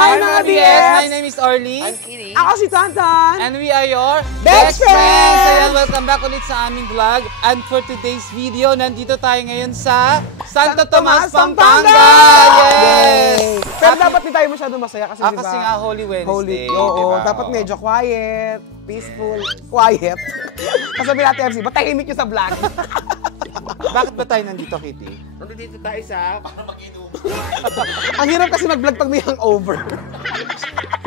Hi mga BS! My name is Orly. I'm Kitty. Ako si Tonton. And we are your Best friends! Ayan, welcome back ulit sa aming vlog. And for today's video, nandito tayo ngayon sa Santo Tomas, Pampanga! Yes! Pero dapat di tayo masyadong masaya kasi diba? Kasi nga Holy Wednesday. Oo, diba? dapat medyo quiet, peaceful, quiet. Kasabi natin MC, ba't tahimik yung sa vlog? Bakit ba tayo nandito, Kitty? Nandito tayo sa para mag-inom. Ang hirap kasi mag-vlog pag may hangover.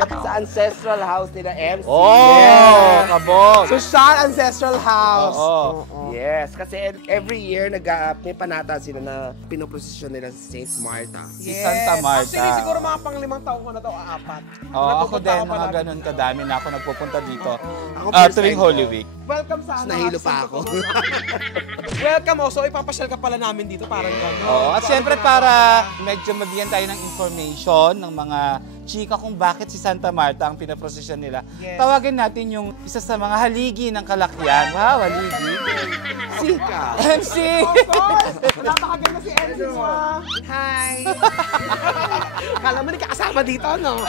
Sa ancestral house nila MC. Oh, kabog! Social Ancestral House. Oo. Yes, kasi every year may panata sila na pinoprosesyon nila sa St. Marta. Si Santa Marta. Actually, siguro mga pang-5 taon ko na to, 4. Oo, ako din, mga ganun kadami na ako nagpupunta dito. Ako first Tuwing time Holy ko. Week. Welcome sa ano. Nahilo pa ako. Welcome also, ipapasyal ka pala namin dito, parang gano'n. Oo, at syempre para medyo mabigyan tayo ng information ng mga chika kung bakit si Santa Marta ang pinaprosesyon nila. Yes. Tawagin natin yung isa sa mga haligi ng Kalakyan. Wow, haligi. Si MC! Napakaganda si MC mo. Hi! Kala mo, kasama dito, no?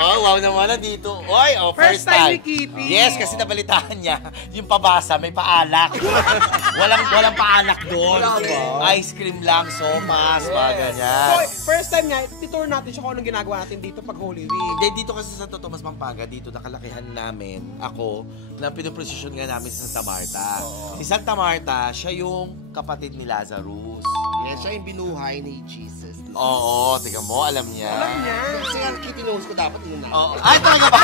Oh, wow naman na dito. Oy, first time time. ni Kitty. Yes, kasi nabalitaan niya, yung pabasa may paalak. walang paalak doon. Ice cream lang, somas, mga ganyan. So, first time niya, itour natin siya kung anong ginagawa natin dito pag Holy Week. Hindi, dito kasi sa Santo Tomas, Pampanga, dito nakalakihan namin, ako, na pinoprosesyon nga namin sa Santa Marta. Si Santa Marta, siya yung kapatid ni Lazarus. Yes, siya yung binuhay ni Jesus. Oo, tiga mo, alam niya. Alam niya. Kasi ang Kitty knows ko dapat yun na. Oo. Ay, talaga ba?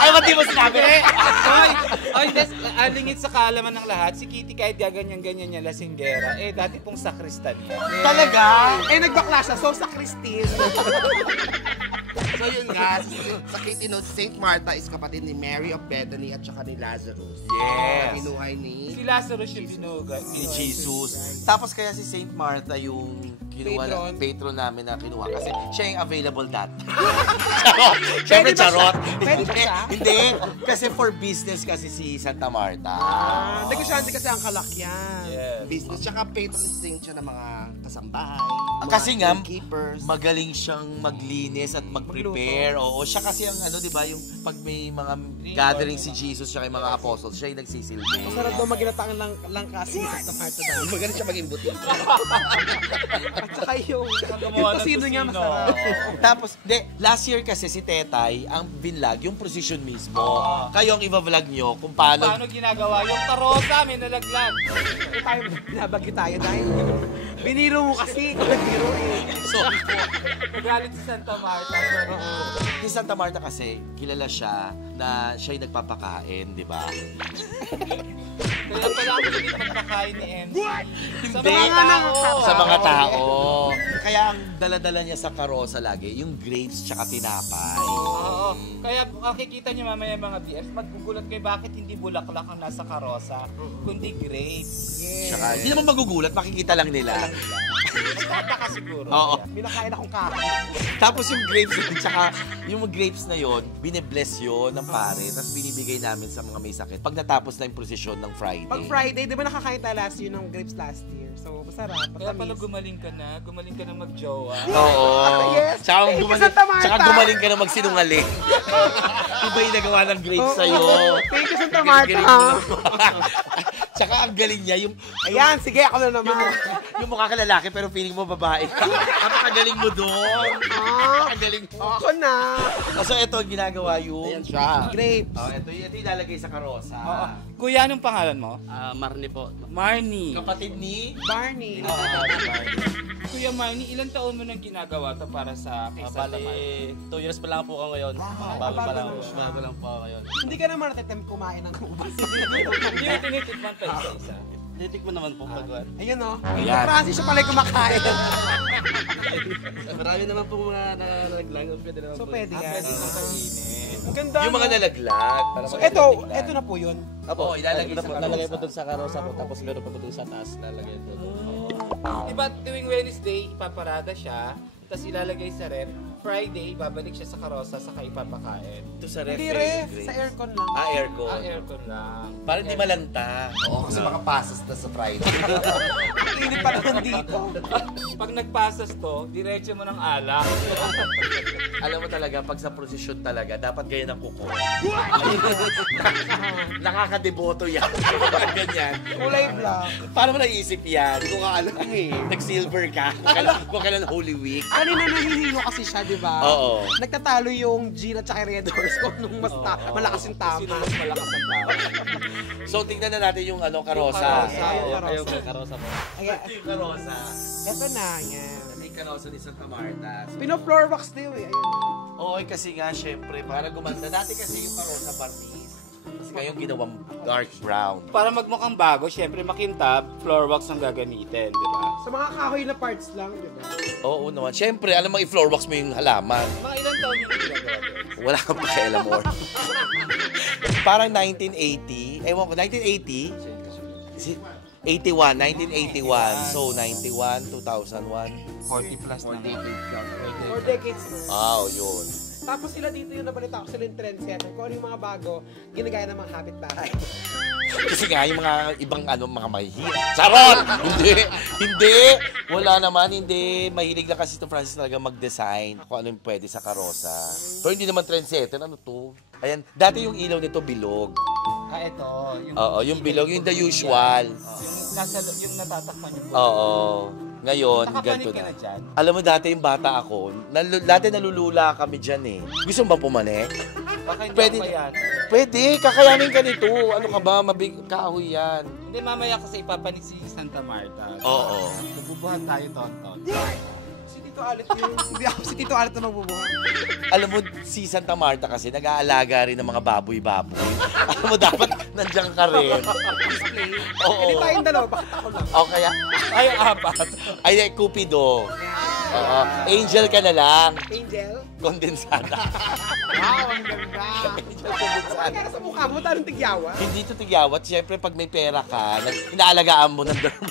Ay, ba't di mo sinabi? Ay, alingit sa kaalaman ng lahat, si Kitty kahit gaganyan-ganyan niya lasinggera, dati pong sakristan niya. Talaga? Nagbakla siya, so sa Christine. So yun nga, sa Kitty knows, St. Marta is kapatid ni Mary of Bethany at saka ni Lazarus. Yes. Binuhay ni... Si Lazarus yung binuga. Ni Jesus. Tapos kaya si Saint Martha yung kinuha patron namin na kinuha kasi siya yung available that. Charot. Siyempre charot. Pwede ba siya? Hindi. Kasi for business kasi si Santa Marta. Negosyante kasi ang Kalakyan. Yes. Business, tsaka patron saint siya ng mga kasambahay, mga Kasi nga, keepers. magaling siyang maglinis at mag-prepare. Oo, siya kasi ang ano, di ba, yung pag may mga gathering si Jesus siya kay mga apostles, siya yung nagsisilbi. Masarap daw maginataang lang kasi sa Marta daw. Magaling siya maging buti. At saka yung tosino niya masarap. Tapos, last year kasi si Tetay, ang binlog, yung procession mismo. Kayo ang i-vlog nyo kung paano... Paano ginagawa? Yung karosa, may nalaglag. Tayo, nabagi tayo dahil biniro mo kasi. Nagbiro So, Nagalit si Santa Marta. si Santa Marta kasi, kilala siya na siya yung nagpapakain, di ba? Kaya pala ako hindi magpakain ni MC. Sa Hindi. mga tao. Sa mga tao. Kaya ang dala-dala niya sa karosa lagi, yung grapes tsaka tinapay. Oo. Kaya makikita niyo mamaya mga BF, maggugulat kayo bakit hindi bulaklak ang nasa karosa, kundi grapes. Tsaka, hindi naman magugulat, makikita lang nila. Magtataka siguro. Oo. Binakain akong kakain. Tapos yung grapes, tsaka yung grapes na yon, bine-bless yun ng pare, tapos binibigay namin sa mga may sakit. Pag natapos na yung prosesyon ng Friday. Pag Friday, di ba nakakain tayo last year ng grapes last year? So, masarap. Kaya pala Matamis. gumaling ka na mag-jowa. Oo. Yes. Tsaka Thank you, gumaling, Santa Marta. tsaka gumaling ka na magsinungaling. Iba yung nagawa ng grapes sa'yo. Thank you, Santa Galing-galing Marta. mo lang. Tsaka ang galing niya, yung Ayan, sige, ako na naman. yung mukha ka lalaki pero feeling mo babae. Napakagaling mo doon. Napakagaling mo. Ako na. So ito ang ginagawa Ayan yung siya. Grapes. ito yung ilalagay sa karosa. Kuya, anong pangalan mo? Marnie po. Marnie. Kapatid ni... Barney. Kuya Marnie, ilang taon mo nang ginagawa to para sa kay Santa Marta? 2 years pa lang po ako ngayon. Bago pa lang po. Bago lang po ako ngayon. Hindi ka naman natitem kumain ng ubas. Hindi mo tinitikman pa isa. Titikman naman po pagwan. Ayun o. Ayan. Francis siya pala yung kumakain. Marami naman po mga nalaglag. Pwede naman So, po. pwede yan. Pwede mong kainin. Ang ganda. Yung mga no? nalaglag. So, ito na po yun. Oo, ilalagay sa karosa. Lalagay po doon sa karosa po. Tapos meron pa po doon sa taas. Lalagay po doon. Diba tuwing Wednesday, ipaparada siya, tapos ilalagay sa ref. Friday, babalik siya sa karosa, saka ipapakain. Ito sa ref. Hindi re, sa aircon lang. Aircon. Aircon lang. Para hindi malanta. Oo, kasi makapasas na sa Friday. Init pa naman dito. Pag nagpasas to, diretso mo ng alak. Alam mo talaga, pag sa prosesyon talaga, dapat ganyan ang kuko. Nakakadeboto yan. Ganyan. Kulay black. Paano mo naisip yan? Hindi ko ka alam eh. Nag-silver ka. Kung kailan Holy Week. Kanina nahihilo kasi siya, di ba? Oo. Nagtatalo yung Gina at saka Red Horse kung nung mas malakas yung tama. Sino mas malakas ang tao? So, tingnan na natin yung karosa. Ayaw ko, karosa mo. Ayan. Yung karosa. Eto na, yan. Yung karosa ni Santa Marta. Pino-floor wax din eh. Ayan. Oo, kasi nga, syempre, para gumanda. Dati kasi yung karosa barniz. Kasi kayong ginawang dark brown. Para magmukhang bago, syempre makintab, floor wax ang gagamitin, di ba? Sa mga kahoy na parts lang, di ba? Oo naman. Syempre, alam mo, i-floor wax mo yung halaman. Mga ilang taon yung ginagawa doon? Wala kang pakialam more. Parang 1980. Ewan ko, 1980? 81, 1981. So, 91, 2001. 40 plus na. 4 decades na. Wow, yun. Tapos sila dito yung nabalita ko, sila yung trendsetter. Kung ano yung mga bago, ginagaya ng mga kapitbahay. Kasi nga, yung mga ibang mga mahihirap. Charot! Hindi! Wala naman, hindi. Mahilig na kasi ito Francis talaga mag-design kung ano yung pwede sa karosa. Pero hindi naman trendsetter. Ano to? Ayan, dati yung ilaw nito bilog. Ito. Oo, yung bilog, yung the usual. Yung natatakpan yung Oo. Ngayon, Nakapanig ganito ka na. na dyan? Alam mo, dati yung bata ako, dati nalulula kami dyan eh. Gusto mo ba pumanik? Baka hindi Pwede. ako yan. Pwede, kakayanin ka nito. Ano ka ba? Kahoy yan. Hindi, mamaya kasi ipapanig si Santa Marta. Oo. Bubuhan tayo tonton. Si Tito Alit yung... Hindi ako si Tito Alit na magbubuhan. Alam mo, si Santa Marta kasi nag-aalaga rin ng mga baboy-baboy. Alam mo, dapat nandiyan ka rin. Display. Oo. Hindi tayong dalawa, bakit ako lang? O kaya, ay, apat. Ay, Cupido. Oo. Angel ka na lang. Angel? Kondensada. Wow, ang ganda. Angel kondensada. Kaya sa mukha mo, talong tigyawa. Hindi to tigyawat. Siyempre, pag may pera ka, inaalagaan mo ng derma.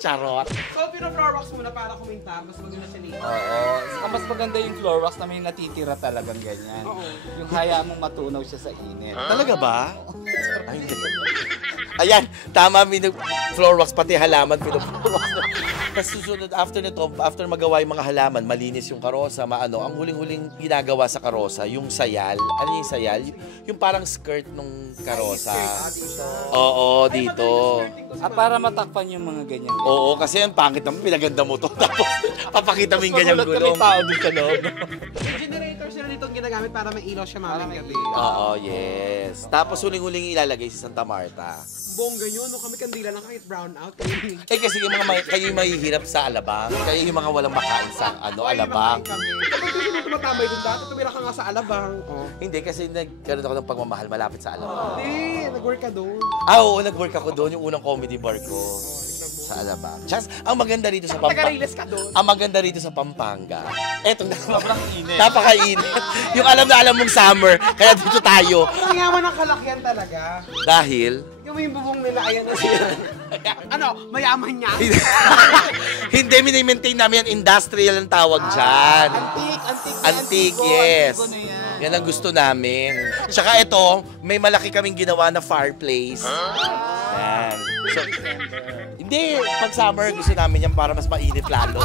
Charot. So, pino-floor wax muna para kumintar, mas maganda siya nito. Oo. Saka mas maganda yung floor wax na may natitira talagang ganyan. Oo. Yung hayaan mong matunaw siya sa init. Talaga ba? Ay, hindi. Ayan, tama, floor wax, pati halaman, pino-floor wax. Tapos susunod, after nito, after magawa yung mga halaman, malinis yung karosa, ang huling-huling ginagawa sa karosa, yung sayal. Ano yung sayal? Yung parang skirt nung karosa. Oo, dito. Para matakpan yung mga ganyan. Oo, kasi ang pangit naman, pinaganda mo to. Tapos, papakita mo yung ganyang gulong. tao dun sa loob. Generator sila nito ginagamit para may ilaw siya mamayang gabi. Oo, yes. Tapos huling-huling ilalagay si Santa Marta. Bongga yun, no? Kami kandila lang kahit brown out. Eh kasi yung kayo yung mahihirap sa alabang. Kayo yung mga walang makain sa alabang. Kapag gusto mo tumatambay dun dati, tumira ka nga sa alabang. Oh. Hindi kasi nagkaroon ako ng pagmamahal malapit sa alabang. Hindi, nag-work ka doon. Oo, nag-work ako doon yung unang comedy bar ko. Sa alabang. Just, ang maganda rito sa Pampanga. Taga-Riles ka doon. Ang maganda rito sa Pampanga. Eto na. Sobrang init. Napakainit. Yung alam na alam mong summer, kaya dito tayo. Ang yaman ng kalakihan talaga. Dahil, Tingnan mo yung bubong nila, ayan na siya. Ano, mayaman niya? hindi, minimaintain namin yan. Industrial ang tawag dyan. Antique, yes. Antigo na yan. Yan ang gusto namin. Tsaka ito, may malaki kaming ginawa na fireplace. Yan. So, hindi, pag summer, gusto namin yan para mas mainit lalo.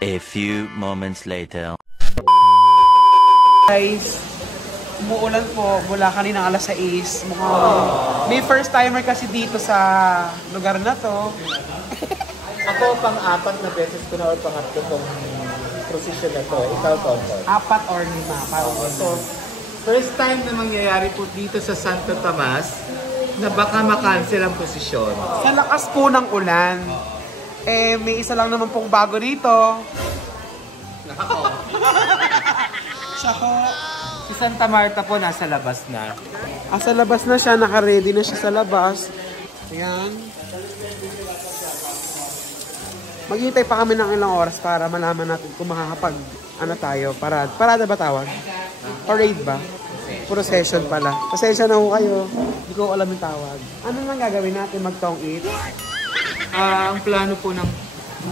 A few moments later. Guys, umuulan po mula kaninang alas 6. Mukhang may first timer kasi dito sa lugar na to. Ako, pang-apat na beses ko na or pangatlo tong prosesyon na to. Ikaw, Tonton. 4 or 5. So, first time na mangyayari po dito sa Santo Tomas na baka makancel ang posisyon. Sa lakas po ng ulan. Eh, may isa lang naman pong bago dito. Siya ho. Si Santa Marta po nasa labas na. Sa labas na siya, naka-ready na siya sa labas. Ayan. Maghihintay pa kami ng ilang oras para malaman natin kung makakapag, tayo, parada ba tawag? Parade ba? Procession pala. Pasensya na ho kayo. Hindi ko alam yung tawag. Ano nang gagawin natin? Mag-tong eat? Ang plano po ng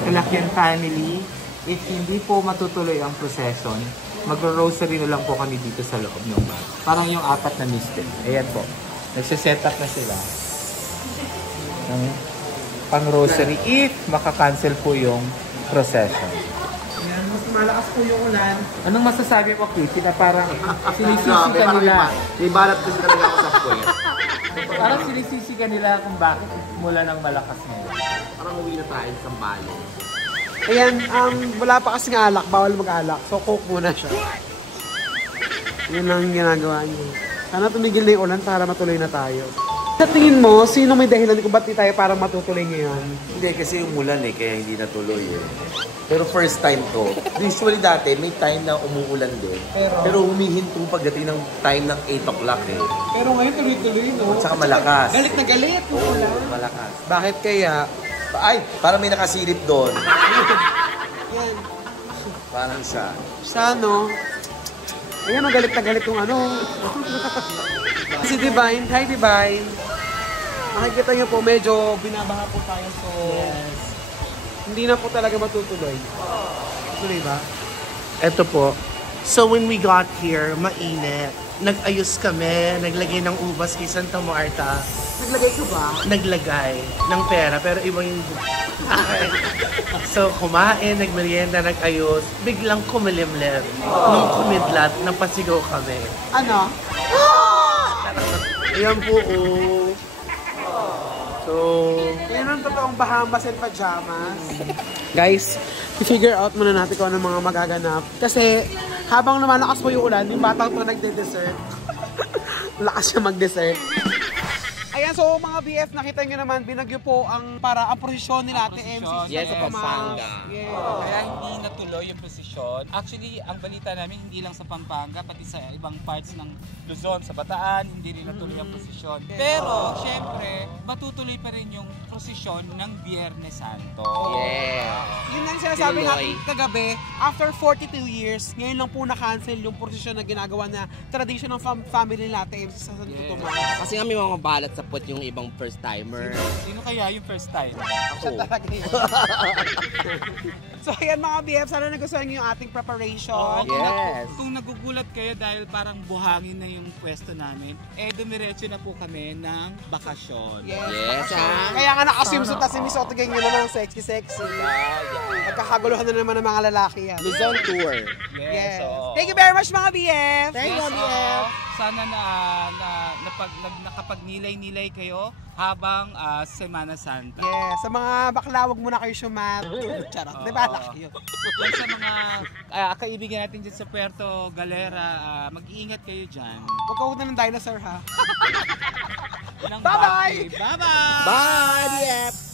Kalakyan family, if hindi po matutuloy ang procession, magro-rosary na lang po kami dito sa loob ng bar. Parang yung 4 na mystic. Ayan po. Nagsiset up na sila ng pang-rosary if makakancel po yung procession. Ayan, mas malakas po yung ulan. Anong masasabi mo, Kitty, na parang sinisisi ka nila? May balat kasi talaga ako sa puwet. Parang sinisisi ka nila kung bakit mula ng malakas ngayon. Parang uwi na tayo sa balo. Ayan, wala pa kasing alak. Bawal mag-alak. So, coke muna siya. Yun lang yung ginagawa niyo. Sana tumigil na yung ulan para matuloy na tayo. Sa tingin mo, sino may dahilan kung ba't di tayo parang matutuloy ngayon? Hindi, kasi umulan kaya hindi natuloy Pero first time to. Usually dati, may time na umuulan din. Pero humihinto pagdating ng time ng 8 o'clock Pero ngayon tuloy-tuloy, no? At saka malakas. Galit na galit. Oo, malakas. Bakit kaya? Ay, parang may nakasilip doon. Parang siya. Siya, no? Ayan, galit na galit yung Si Divine. Hi, Divine. Makikita niyo po, medyo binabaha po tayo. So, hindi na po talaga matutuloy. Tuloy ba? Eto po. So when we got here, mainit. Nag-ayos kami, naglagay ng ubas kay Santa Marta. Naglagay ka ba? Naglagay ng pera, pero iba yung... So kumain, nagmerienda, nag-ayos. Biglang kumilimlim. Nung kumidlat, napasigaw kami. Ano? Ayan po, So... Yan ang totoong Bahamas and pajamas. Guys, i-figure out muna natin kung ano mga magaganap. Kasi habang lumalakas po yung ulan, yung batang to nagde-dessert. Lakas siya mag-dessert. Ayan, so mga BF, nakita nyo naman, binagyo po ang prosesyon nila Ate MC. Yes, sa Pampanga. Yes. Kaya hindi natuloy yung posisyon. Actually, ang balita namin hindi lang sa Pampanga, pati sa ibang parts ng Luzon, sa Bataan, hindi rin natuloy ang posisyon. Pero, syempre, matutuloy pa rin yung prosesyon ng Biyernes Santo. Yeah. Yun lang sinasabi Tuloy. natin kagabi, after 42 years, ngayon lang po na-cancel yung prosesyon na ginagawa na tradition ng family nila Ate MC sa Santo Tomas. Kasi nga may mga balat sa puwet yung ibang first timer. Sino kaya yung first time? Siya talaga yun. So ayan mga BF, sana nagustuhan niyo yung ating preparation. Yes. Kung nagugulat kayo dahil parang buhangin na yung pwesto namin, dumiretso na po kami ng bakasyon. Yes, ha? Kaya nga naka-swimsuit na si Miss Otogeng yun naman sexy. Nagkakaguluhan na naman ng mga lalaki yan. Luzon Tour. Yes. oo. Thank you very much mga BF. Thank you, Yes, BF. sana nakapagnilay-nilay kayo habang Semana Santa. Yes, sa mga bakla, wag muna kayo sumat. Charot, di ba? Laki yun. Yan sa mga kaibigan natin dyan sa Puerto Galera, mag-iingat kayo dyan. Huwag na ng dinosaur ha. Ng Bye-bye! Bye-bye! Bye, BF!